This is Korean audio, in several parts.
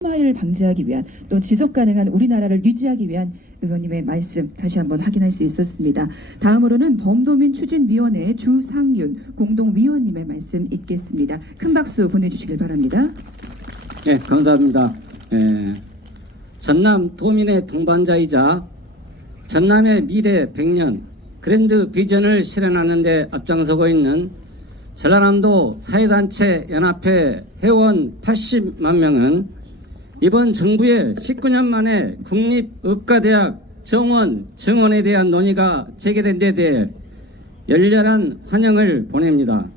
를 방지하기 위한 또 지속 가능한 우리나라를 유지하기 위한 의원님의 말씀 다시 한번 확인할 수 있었습니다. 다음으로는 범도민 추진위원회 주상윤 공동위원님의 말씀 있겠습니다. 큰 박수 보내주시길 바랍니다. 네, 감사합니다. 전남 도민의 동반자이자 전남의 미래 100년 그랜드 비전을 실현하는 데 앞장서고 있는 전라남도 사회단체 연합회 회원 80만 명은 이번 정부의 19년 만에 국립의과대학 정원 증원에 대한 논의가 제기된 데 대해 열렬한 환영을 보냅니다.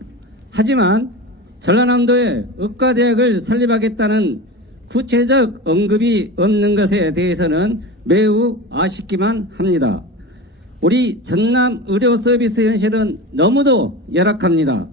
하지만 전라남도에 의과대학을 설립하겠다는 구체적 언급이 없는 것에 대해서는 매우 아쉽기만 합니다. 우리 전남 의료 서비스 현실은 너무도 열악합니다.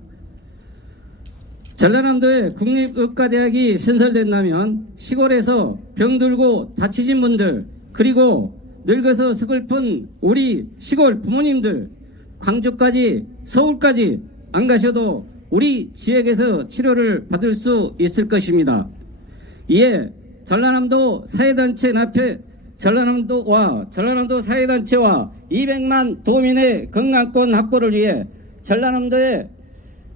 전라남도에 국립의과대학이 신설된다면 시골에서 병들고 다치신 분들, 그리고 늙어서 서글픈 우리 시골 부모님들, 광주까지 서울까지 안 가셔도 우리 지역에서 치료를 받을 수 있을 것입니다. 이에 전라남도 사회단체 연합회 전라남도 사회단체와 200만 도민의 건강권 확보를 위해 전라남도에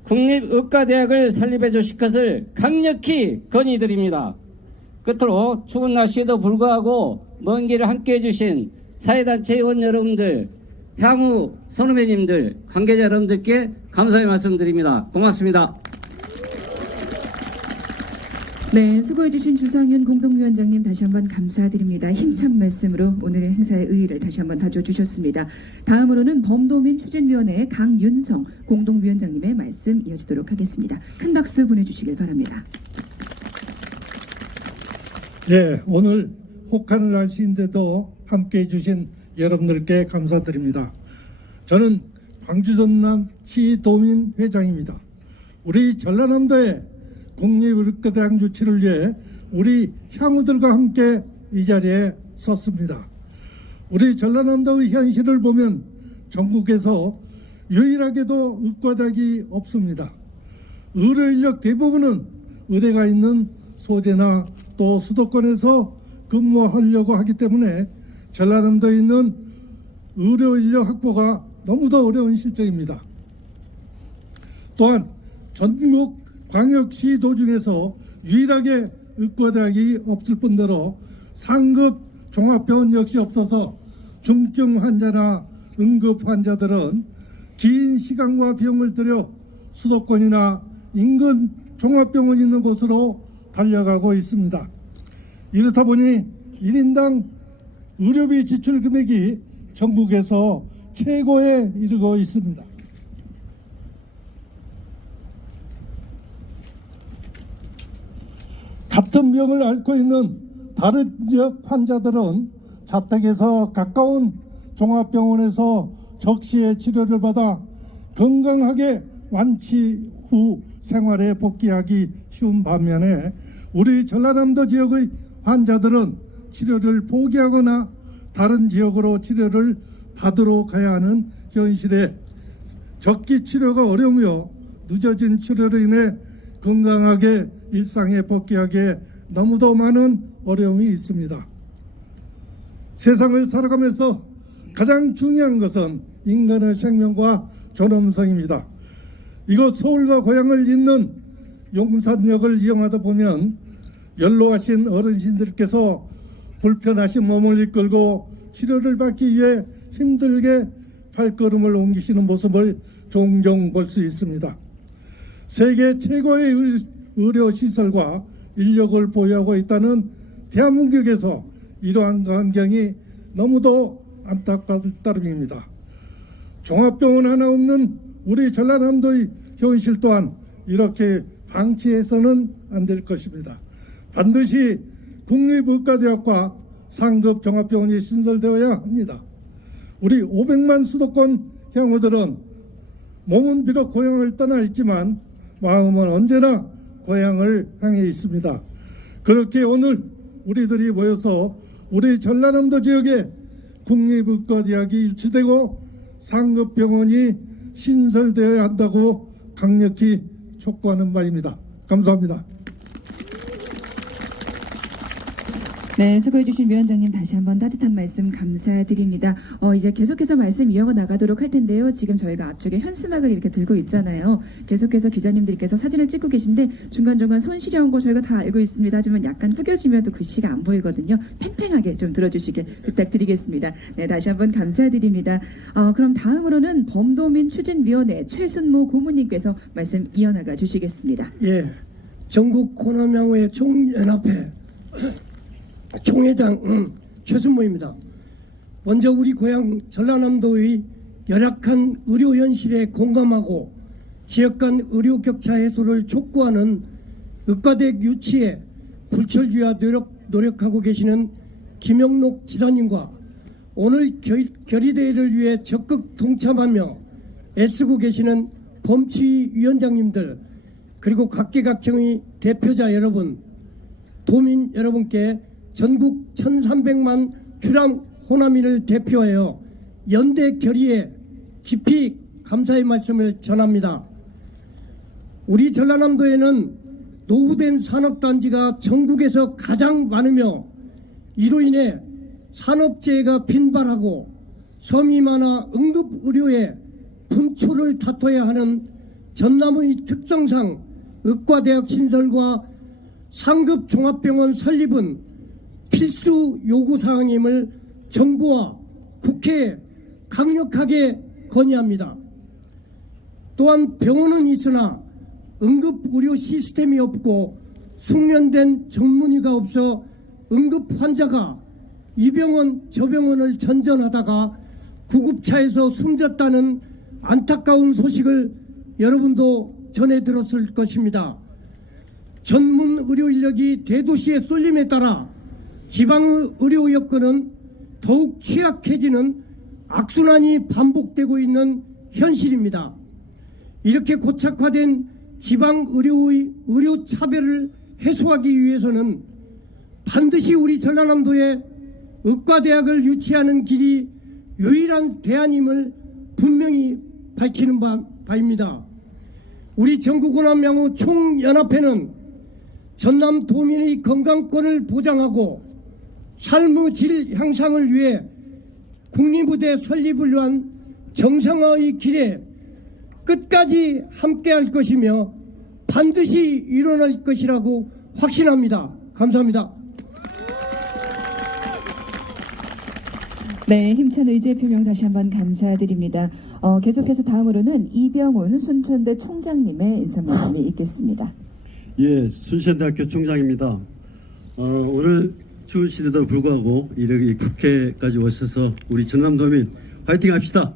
국립의과대학을 설립해 주실 것을 강력히 건의드립니다. 끝으로 추운 날씨에도 불구하고 먼 길을 함께 해주신 사회단체 의원 여러분들, 향후 선후배님들, 관계자 여러분들께 감사의 말씀드립니다. 고맙습니다. 네, 수고해주신 주상윤 공동위원장님 다시 한번 감사드립니다. 힘찬 말씀으로 오늘의 행사의 의의를 다시 한번 다져주셨습니다. 다음으로는 범도민 추진위원회 강윤성 공동위원장님의 말씀 이어지도록 하겠습니다. 큰 박수 보내주시길 바랍니다. 네, 오늘 혹한 날씨인데도 함께해 주신 여러분들께 감사드립니다. 저는 광주 전남시 도민 회장입니다. 우리 전라남도의 국립의과대학 유치를 위해 우리 향우들과 함께 이 자리에 섰습니다. 우리 전라남도의 현실을 보면 전국에서 유일하게도 의과대학이 없습니다. 의료 인력 대부분은 의대가 있는 소재나 또 수도권에서 근무하려고 하기 때문에 전라남도에 있는 의료 인력 확보가 너무도 어려운 실정입니다. 또한 전국 광역시도 중에서 유일하게 의과대학이 없을 뿐더러 상급 종합병원 역시 없어서 중증 환자나 응급 환자들은 긴 시간과 비용을 들여 수도권이나 인근 종합병원이 있는 곳으로 달려가고 있습니다. 이렇다 보니 1인당 의료비 지출 금액이 전국에서 최고에 이르고 있습니다. 같은 병을 앓고 있는 다른 지역 환자들은 자택에서 가까운 종합병원에서 적시에 치료를 받아 건강하게 완치 후 생활에 복귀하기 쉬운 반면에 우리 전라남도 지역의 환자들은 치료를 포기하거나 다른 지역으로 치료를 받으러 가야 하는 현실에 적기 치료가 어려우며 늦어진 치료로 인해 건강하게 일상에 복귀하기에 너무도 많은 어려움이 있습니다. 세상을 살아가면서 가장 중요한 것은 인간의 생명과 존엄성입니다. 이곳 서울과 고향을 잇는 용산역을 이용하다 보면 연로하신 어르신들께서 불편하신 몸을 이끌고 치료를 받기 위해 힘들게 발걸음을 옮기시는 모습을 종종 볼 수 있습니다. 세계 최고의 의료시설과 인력을 보유하고 있다는 대한민국에서 이러한 광경이 너무도 안타까울 따름입니다. 종합병원 하나 없는 우리 전라남도의 현실 또한 이렇게 방치해서는 안 될 것입니다. 반드시 국립의과대학과 상급 종합병원이 신설되어야 합니다. 우리 500만 수도권 향우들은 몸은 비록 고향을 떠나 있지만 마음은 언제나 고향을 향해 있습니다. 그렇게 오늘 우리들이 모여서 우리 전라남도 지역에 국립의과대학이 유치되고 상급병원이 신설되어야 한다고 강력히 촉구하는 바입니다. 감사합니다. 네, 수고해주신 위원장님 다시 한번 따뜻한 말씀 감사드립니다. 이제 계속해서 말씀 이어가 나가도록 할 텐데요. 지금 저희가 앞쪽에 현수막을 이렇게 들고 있잖아요. 계속해서 기자님들께서 사진을 찍고 계신데 중간중간 손 시려운 거 저희가 다 알고 있습니다. 하지만 약간 후겨지면 또 글씨가 안 보이거든요. 팽팽하게 좀 들어주시길 부탁드리겠습니다. 네, 다시 한번 감사드립니다. 그럼 다음으로는 범도민 추진위원회 최순모 고문님께서 말씀 이어나가 주시겠습니다. 예, 전국 호남양호회 총연합회 총회장 최순모입니다. 먼저 우리 고향 전라남도의 열악한 의료 현실에 공감하고 지역 간 의료 격차 해소를 촉구하는 의과대학 유치에 불철주야 노력하고 계시는 김영록 지사님과 오늘 결의대회를 위해 적극 동참하며 애쓰고 계시는 범치위원장님들 그리고 각계각층의 대표자 여러분, 도민 여러분께 전국 1300만 출향 호남인을 대표하여 연대 결의에 깊이 감사의 말씀을 전합니다. 우리 전라남도에는 노후된 산업단지가 전국에서 가장 많으며 이로 인해 산업재해가 빈발하고 섬이 많아 응급의료에 분초를 다퉈야 하는 전남의 특성상 의과대학 신설과 상급 종합병원 설립은 필수 요구사항임을 정부와 국회에 강력하게 건의합니다. 또한 병원은 있으나 응급의료 시스템이 없고 숙련된 전문의가 없어 응급 환자가 이 병원 저 병원을 전전하다가 구급차에서 숨졌다는 안타까운 소식을 여러분도 전해 들었을 것입니다. 전문 의료 인력이 대도시에 쏠림에 따라 지방의 의료 여건은 더욱 취약해지는 악순환이 반복되고 있는 현실입니다. 이렇게 고착화된 지방 의료의 의료 차별을 해소하기 위해서는 반드시 우리 전라남도에 의과대학을 유치하는 길이 유일한 대안임을 분명히 밝히는 바입니다. 우리 전국 호남양호 총연합회는 전남 도민의 건강권을 보장하고 삶의 질 향상을 위해 국립의대 설립을 위한 정상화의 길에 끝까지 함께할 것이며 반드시 일어날 것이라고 확신합니다. 감사합니다. 네, 힘찬 의제 표명 다시 한번 감사드립니다. 계속해서 다음으로는 이병훈 순천대 총장님의 인사 말씀이 있겠습니다. 예, 순천대학교 총장입니다. 오늘 추운 시대도 불구하고 이렇게 국회까지 오셔서 우리 전남도민 화이팅 합시다.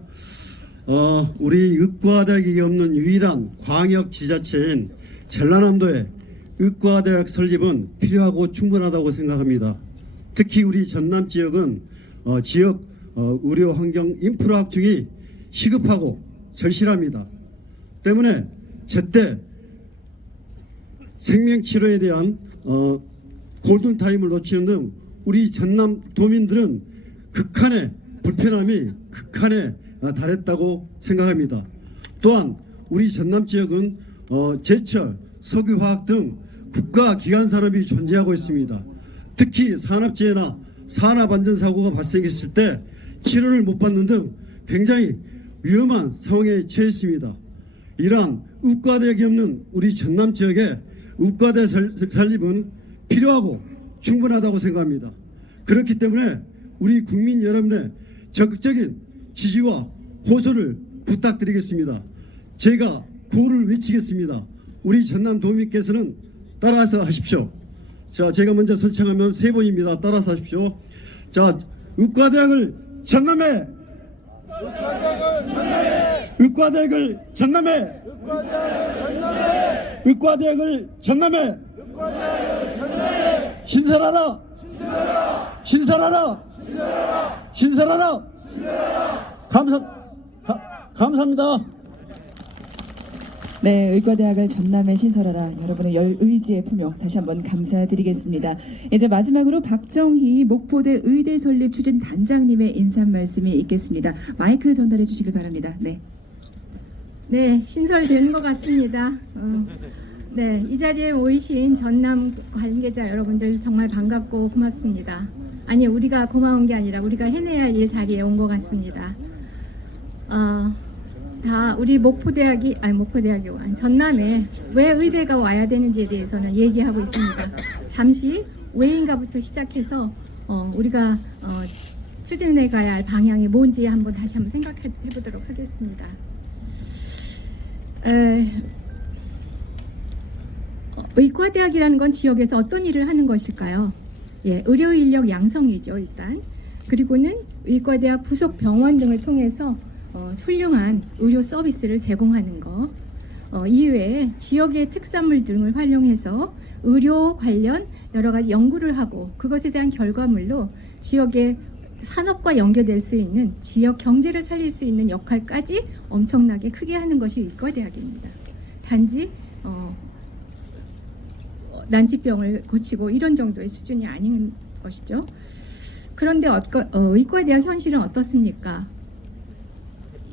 우리 의과대학이 없는 유일한 광역 지자체인 전라남도에 의과대학 설립은 필요하고 충분하다고 생각합니다. 특히 우리 전남 지역은 지역 의료 환경 인프라 확충이 시급하고 절실합니다. 때문에 제때 생명치료에 대한 골든타임을 놓치는 등 우리 전남 도민들은 극한의 불편함이 극한에 달했다고 생각합니다. 또한 우리 전남 지역은 제철, 석유화학 등 국가기관 산업이 존재하고 있습니다. 특히 산업재해나 산업안전사고가 발생했을 때 치료를 못 받는 등 굉장히 위험한 상황에 처했습니다. 이러한 의과대학이 없는 우리 전남 지역에 의과대 설립은 필요하고 충분하다고 생각합니다. 그렇기 때문에 우리 국민 여러분의 적극적인 지지와 호소를 부탁드리겠습니다. 제가 구호를 외치겠습니다. 우리 전남 도민께서는 따라서 하십시오. 자, 제가 먼저 선창하면 3번입니다. 따라서 하십시오. 자, 의과대학을 전남에! 의과대학을 전남에! 의과대학을 전남에! 신설하라! 신설하라! 신설하라! 감사합니다. 네, 의과대학을 전남에 신설하라. 여러분의 열의지의 표명 다시 한번 감사드리겠습니다. 이제 마지막으로 박정희 목포대 의대 설립 추진 단장님의 인사 말씀이 있겠습니다. 마이크 전달해 주시길 바랍니다. 네. 네, 신설되는 것 같습니다. 네, 이 자리에 모이신 전남 관계자 여러분들 정말 반갑고 고맙습니다. 아니, 우리가 고마운 게 아니라 우리가 해내야 할 일 자리에 온 것 같습니다. 다 우리 목포대학이 전남에 왜 의대가 와야 되는지에 대해서는 얘기하고 있습니다. 잠시 왜인가부터 시작해서 우리가 추진해 가야 할 방향이 뭔지 다시 한번 생각해 보도록 하겠습니다. 의과대학이라는 건 지역에서 어떤 일을 하는 것일까요? 예, 의료 인력 양성이죠, 일단. 그리고는 의과대학 부속 병원 등을 통해서 훌륭한 의료 서비스를 제공하는 거. 이외에 지역의 특산물 등을 활용해서 의료 관련 여러 가지 연구를 하고 그것에 대한 결과물로 지역의 산업과 연계될 수 있는 지역 경제를 살릴 수 있는 역할까지 엄청나게 크게 하는 것이 의과대학입니다. 단지 난치병을 고치고 이런 정도의 수준이 아닌 것이죠. 그런데 의과대학 현실은 어떻습니까?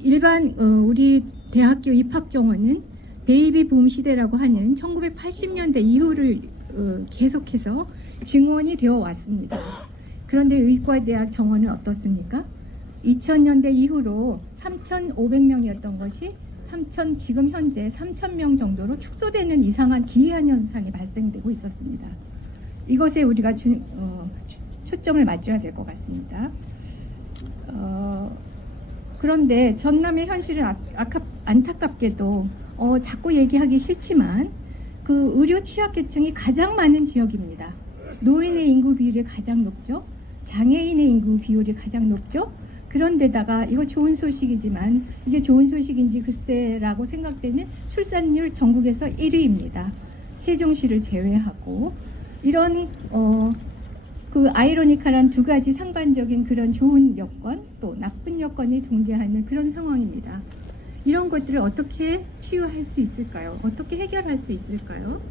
일반 우리 대학교 입학 정원은 베이비 붐 시대라고 하는 1980년대 이후를 계속해서 증원이 되어 왔습니다. 그런데 의과대학 정원은 어떻습니까? 2000년대 이후로 3,500명이었던 것이 지금 현재 3,000명 정도로 축소되는 이상한 기이한 현상이 발생되고 있었습니다. 이것에 우리가 초점을 맞춰야 될 것 같습니다. 그런데 전남의 현실은 안타깝게도 자꾸 얘기하기 싫지만 그 의료 취약계층이 가장 많은 지역입니다. 노인의 인구 비율이 가장 높죠. 장애인의 인구 비율이 가장 높죠. 그런데다가 이거 좋은 소식이지만 이게 좋은 소식인지 글쎄라고 생각되는 출산율 전국에서 1위입니다. 세종시를 제외하고 이런 그 아이러니컬한 두 가지 상반적인 그런 좋은 여건 또 나쁜 여건이 존재하는 그런 상황입니다. 이런 것들을 어떻게 치유할 수 있을까요? 어떻게 해결할 수 있을까요?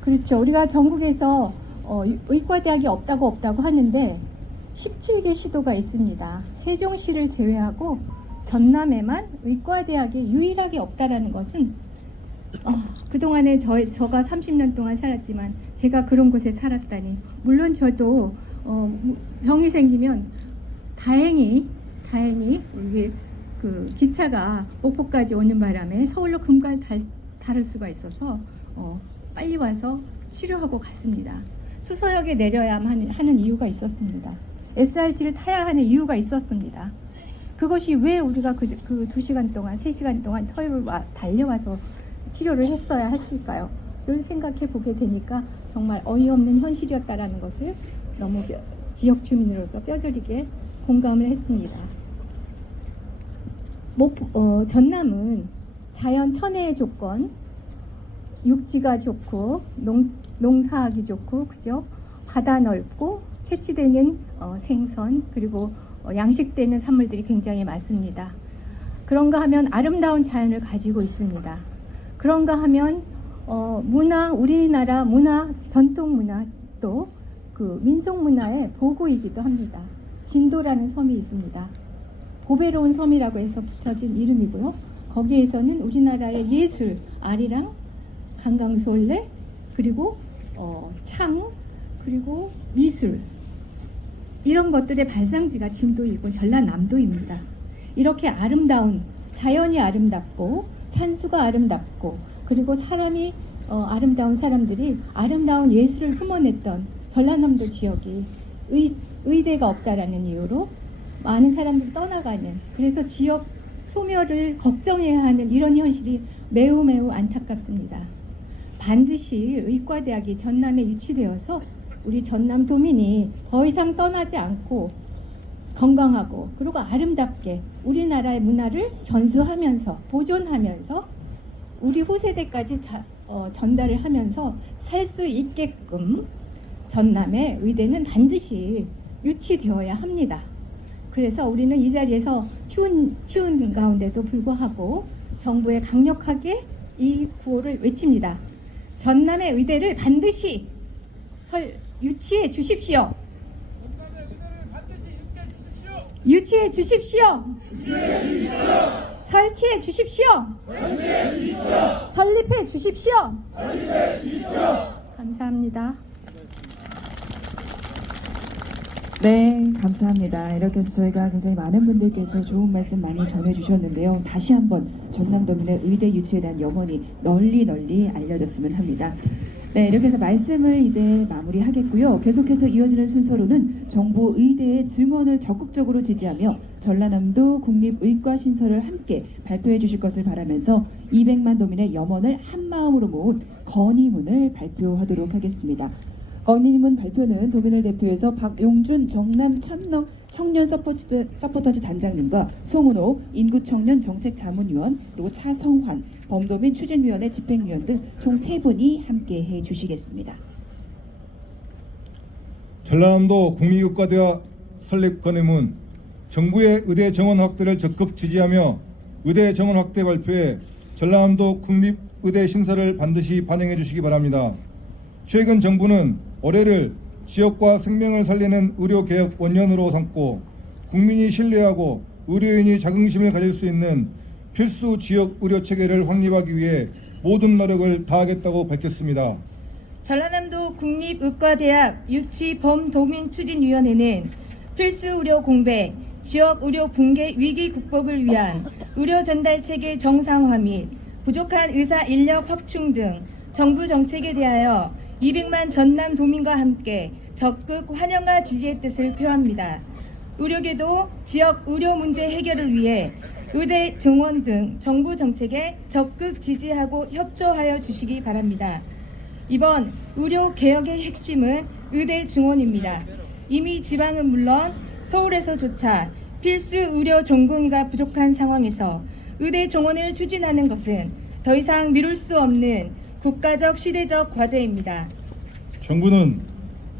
그렇죠. 우리가 전국에서 의과대학이 없다고 하는데 17개 시도가 있습니다. 세종시를 제외하고 전남에만 의과대학이 유일하게 없다라는 것은 그동안에 저가 30년 동안 살았지만 제가 그런 곳에 살았다니. 물론 저도 병이 생기면 다행히 우리 그 기차가 목포까지 오는 바람에 서울로 금방 다를 수가 있어서 빨리 와서 치료하고 갔습니다. 수서역에 내려야만 하는 이유가 있었습니다. SRT를 타야 하는 이유가 있었습니다. 그것이 왜 우리가 그 2시간 동안 3시간 동안 서울을 달려와서 치료를 했어야 했을까요? 를 생각해 보게 되니까 정말 어이없는 현실이었다라는 것을 너무 지역 주민으로서 뼈저리게 공감을 했습니다. 전남은 자연 천혜의 조건, 육지가 좋고 농사하기 좋고 그죠? 바다 넓고 채취되는 생선 그리고 양식되는 산물들이 굉장히 많습니다. 그런가 하면 아름다운 자연을 가지고 있습니다. 그런가 하면 우리나라 문화, 전통 문화 또 그 민속 문화의 보고이기도 합니다. 진도라는 섬이 있습니다. 보배로운 섬이라고 해서 붙여진 이름이고요. 거기에서는 우리나라의 예술, 아리랑, 강강술래, 그리고 창, 그리고 미술 이런 것들의 발상지가 진도이고 전라남도입니다. 이렇게 아름다운 자연이 아름답고 산수가 아름답고 그리고 사람이 아름다운 사람들이 아름다운 예술을 품어냈던 전라남도 지역이 의대가 없다라는 이유로 많은 사람들이 떠나가는 그래서 지역 소멸을 걱정해야 하는 이런 현실이 매우 안타깝습니다. 반드시 의과대학이 전남에 유치되어서 우리 전남도민이 더 이상 떠나지 않고 건강하고 그리고 아름답게 우리나라의 문화를 전수하면서 보존하면서 우리 후세대까지 전달을 하면서 살 수 있게끔 전남의 의대는 반드시 유치되어야 합니다. 그래서 우리는 이 자리에서 추운 가운데도 불구하고 정부에 강력하게 이 구호를 외칩니다. 전남의 의대를 반드시 유치해 주십시오. 유치해 주십시오. 설치해 주십시오. 설립해 주십시오. 감사합니다. 네, 감사합니다. 이렇게 해서 저희가 굉장히 많은 분들께서 좋은 말씀 많이 전해주셨는데요. 다시 한번 전남도민의 의대 유치에 대한 염원이 널리 알려졌으면 합니다. 네, 이렇게 해서 말씀을 이제 마무리하겠고요. 계속해서 이어지는 순서로는 정부 의대의 증원을 적극적으로 지지하며 전라남도 국립의과 신설을 함께 발표해 주실 것을 바라면서 200만 도민의 염원을 한마음으로 모은 건의문을 발표하도록 하겠습니다. 건의문 발표는 도민을 대표해서 박용준 정남 청년 서포터즈 단장님과 송은호 인구청년 정책자문위원 그리고 차성환 범도민 추진위원회 집행위원 등 총 3분이 함께해 주시겠습니다. 전라남도 국립의과대학 설립 건의문. 정부의 의대 정원 확대를 적극 지지하며 의대 정원 확대 발표에 전라남도 국립의대 신설을 반드시 반영해 주시기 바랍니다. 최근 정부는 올해를 지역과 생명을 살리는 의료개혁 원년으로 삼고 국민이 신뢰하고 의료인이 자긍심을 가질 수 있는 필수 지역 의료체계를 확립하기 위해 모든 노력을 다하겠다고 밝혔습니다. 전라남도 국립의과대학 유치 범도민추진위원회는 필수 의료 공백, 지역 의료 붕괴 위기 극복을 위한 의료 전달 체계 정상화 및 부족한 의사 인력 확충 등 정부 정책에 대하여 200만 전남 도민과 함께 적극 환영과 지지의 뜻을 표합니다. 의료계도 지역 의료 문제 해결을 위해 의대 증원 등 정부 정책에 적극 지지하고 협조하여 주시기 바랍니다. 이번 의료 개혁의 핵심은 의대 증원입니다. 이미 지방은 물론 서울에서조차 필수 의료 전공의가 부족한 상황에서 의대 정원을 추진하는 것은 더 이상 미룰 수 없는 국가적 시대적 과제입니다. 정부는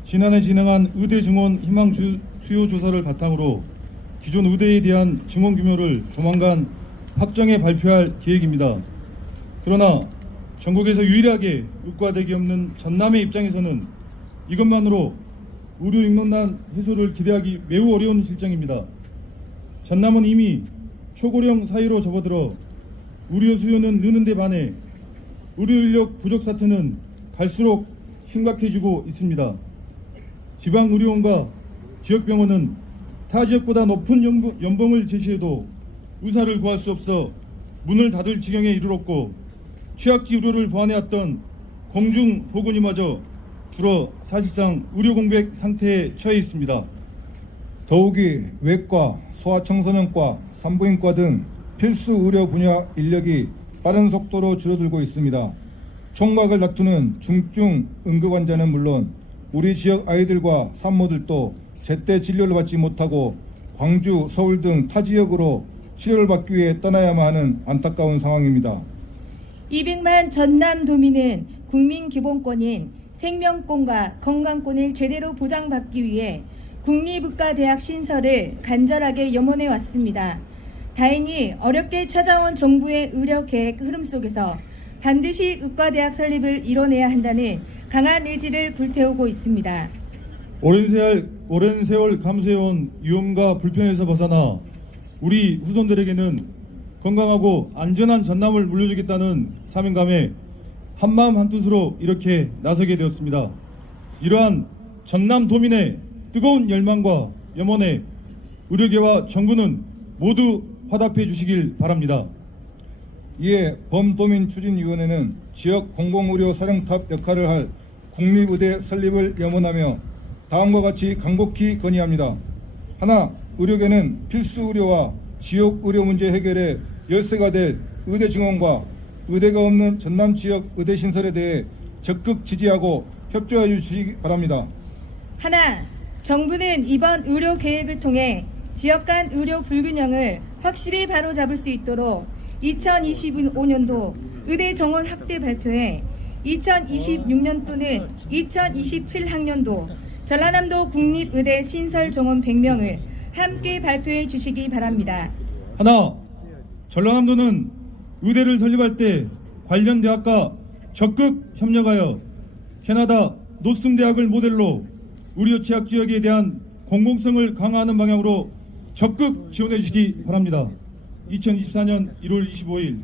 지난해 진행한 의대 증원 희망 수요 조사를 바탕으로 기존 의대에 대한 증원 규모를 조만간 확정해 발표할 계획입니다. 그러나 전국에서 유일하게 의과대학이 없는 전남의 입장에서는 이것만으로 의료 인력난 해소를 기대하기 매우 어려운 실정입니다. 전남은 이미 초고령 사회로 접어들어 의료 수요는 느는 데 반해 의료 인력 부족 사태는 갈수록 심각해지고 있습니다. 지방 의료원과 지역병원은 타 지역보다 높은 연봉을 제시해도 의사를 구할 수 없어 문을 닫을 지경에 이르렀고 취약지 의료를 보완해왔던 공중보건이마저 줄어 사실상 의료 공백 상태에 처해 있습니다. 더욱이 외과, 소아청소년과, 산부인과 등 필수 의료 분야 인력이 빠른 속도로 줄어들고 있습니다. 총각을 다투는 중증 응급 환자는 물론 우리 지역 아이들과 산모들도 제때 진료를 받지 못하고 광주, 서울 등 타 지역으로 치료를 받기 위해 떠나야만 하는 안타까운 상황입니다. 200만 전남 도민은 국민 기본권인 생명권과 건강권을 제대로 보장받기 위해 국립의과대학 신설을 간절하게 염원해 왔습니다. 다행히 어렵게 찾아온 정부의 의료계획 흐름 속에서 반드시 의과대학 설립을 이뤄내야 한다는 강한 의지를 불태우고 있습니다. 오랜 세월 감수해온 위험과 불편에서 벗어나 우리 후손들에게는 건강하고 안전한 전남을 물려주겠다는 사명감에 한마음 한뜻으로 이렇게 나서게 되었습니다. 이러한 전남 도민의 뜨거운 열망과 염원에 의료계와 정부는 모두 화답해 주시길 바랍니다. 이에 범도민추진위원회는 지역 공공의료 사령탑 역할을 할 국립의대 설립을 염원하며 다음과 같이 간곡히 건의합니다. 하나, 의료계는 필수 의료와 지역 의료 문제 해결에 열쇠가 될 의대 증원과 의대가 없는 전남 지역 의대 신설에 대해 적극 지지하고 협조해 주시기 바랍니다. 하나, 정부는 이번 의료 계획을 통해 지역 간 의료 불균형을 확실히 바로잡을 수 있도록 2025년도 의대 정원 확대 발표에 2026년 또는 2027학년도 전라남도 국립의대 신설 정원 100명을 함께 발표해 주시기 바랍니다. 하나, 전라남도는 의대를 설립할 때 관련 대학과 적극 협력하여 캐나다 노슨 대학을 모델로 의료 취약 지역에 대한 공공성을 강화하는 방향으로 적극 지원해 주시기 바랍니다. 2024년 1월 25일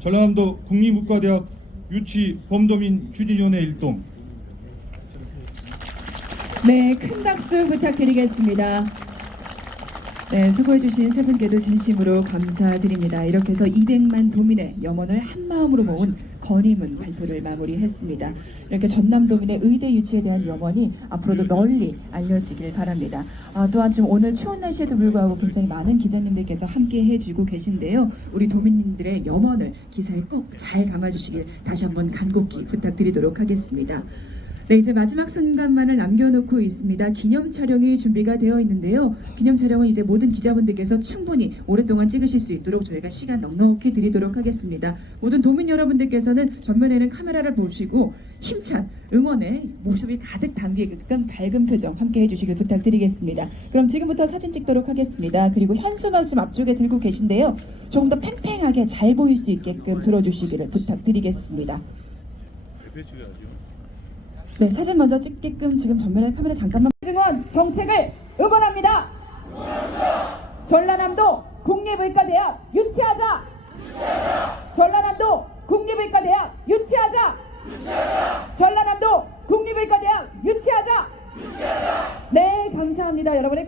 전라남도 국립의과대학 유치 범도민 추진위원회 일동. 네, 큰 박수 부탁드리겠습니다. 네, 수고해주신 세 분께도 진심으로 감사드립니다. 이렇게 해서 200만 도민의 염원을 한마음으로 모은 건의문 발표를 마무리했습니다. 이렇게 전남도민의 의대 유치에 대한 염원이 앞으로도 널리 알려지길 바랍니다. 또한 지금 오늘 추운 날씨에도 불구하고 굉장히 많은 기자님들께서 함께 해주고 계신데요. 우리 도민님들의 염원을 기사에 꼭 잘 담아주시길 다시 한번 간곡히 부탁드리도록 하겠습니다. 네, 이제 마지막 순간만을 남겨놓고 있습니다. 기념 촬영이 준비가 되어 있는데요. 기념 촬영은 이제 모든 기자분들께서 충분히 오랫동안 찍으실 수 있도록 저희가 시간 넉넉히 드리도록 하겠습니다. 모든 도민 여러분들께서는 전면에는 카메라를 보시고 힘찬 응원의 모습이 가득 담기게끔 밝은 표정 함께 해주시길 부탁드리겠습니다. 그럼 지금부터 사진 찍도록 하겠습니다. 그리고 현수막 지금 앞쪽에 들고 계신데요. 조금 더 팽팽하게 잘 보일 수 있게끔 들어주시기를 부탁드리겠습니다. 네, 사진 먼저 찍게끔 지금 전면에 카메라 잠깐만. 증원 정책을 응원합니다. 전라남도 국립의과대학 유치하자. 전라남도 국립의과대학 유치하자. 전라남도 국립의과대학 유치하자. 네, 감사합니다, 여러분의.